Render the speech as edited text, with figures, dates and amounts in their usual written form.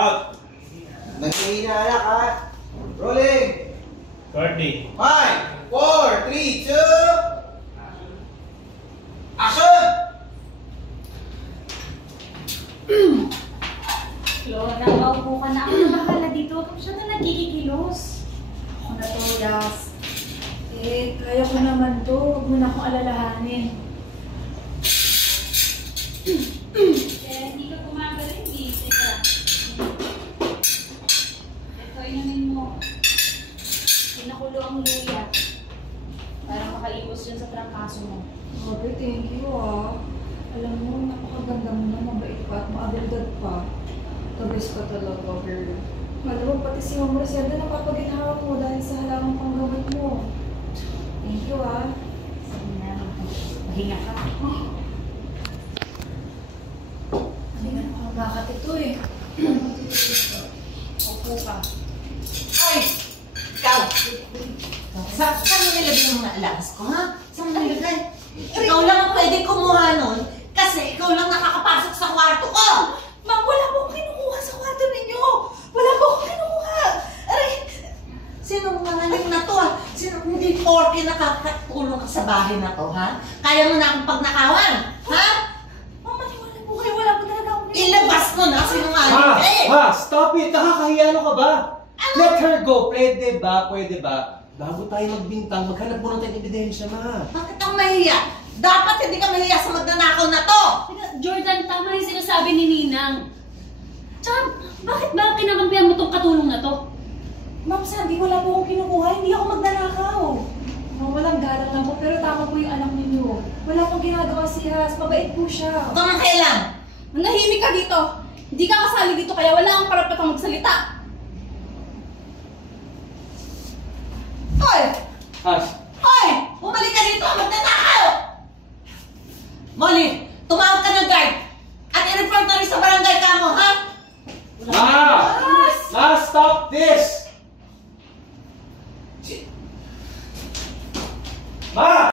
Out. Nagkihina anak ha. Rolling. 30. 5, 4, 3, 2. Action! Flora, maupo ka na. Ako na bahala dito. Huwag siya na nagkikikilos. Ako na to, Yas. Kaya ko naman to. Huwag mo na akong alalahanin. Hindi ka gumagaling, eh. Teka. Ito, inumin mo. Pinakulo ang luya. Para makaiwas yun sa trangkaso mo. Grabe, thank you ah. Alam mo, napakaganda mo na, mabait pa at maabilidad pa. The best ka talaga, girl. Alam mo, pati si Ma'am Rosenda napapaginhawa mo dahil sa halamang panggamot mo. Thank you ah. Sige na. Mahinga ka. Hindi na nakakagat ito eh. Opo ka. Ay! Ikaw! Saan mo nilagay yung mga alas ko, ha? Saan mo nilagay? Ikaw lang ang pwede kumuha nun kasi ikaw lang nakakapasok sa kwarto ko! Ma'am, wala po akong kinukuha sa kwarto ninyo! Wala po akong kinukuha! Aray! Sinong nangaling na to, ha? Sinong hindi porke nakakatulong ka sa bahay na to, ha? Kaya mo na akong pagnakawan, ha? Ma'am, maniwala po kayo, wala po talaga akong ilabas mo na, sinungaling ka eh! Ha! Stop it! Nakakahiya ka ba? Let her go! Pwede ba? Pwede ba? Bago tayo magbintang, maghanap muna tayong ebidensya, ma. Bakit ang mahiya? Dapat hindi ka mahiya sa magnanakaw na to! Jordan, tama yung sinasabi ni Ninang. Tsaka, bakit ba kinakampihan mo tong katulong na to? Ma'am Sandy, wala po akong kinukuha. Hindi ako magnanakaw. Ma'am, walang galang lang po, pero tama po yung anak ninyo. Wala pong ginagawa si Has. Mabait po siya. Ito nga kailan? Manahimik ka dito. Hindi ka kasali dito kaya wala kang karapatang magsalita. Hoy! Has! Hoy! Bumalik ka dito! Magnanakaw! Molly, tumawag ka ng guard at i-report na rin sa barangay ka mo, ha? Ma! Ma, stop this! Ma!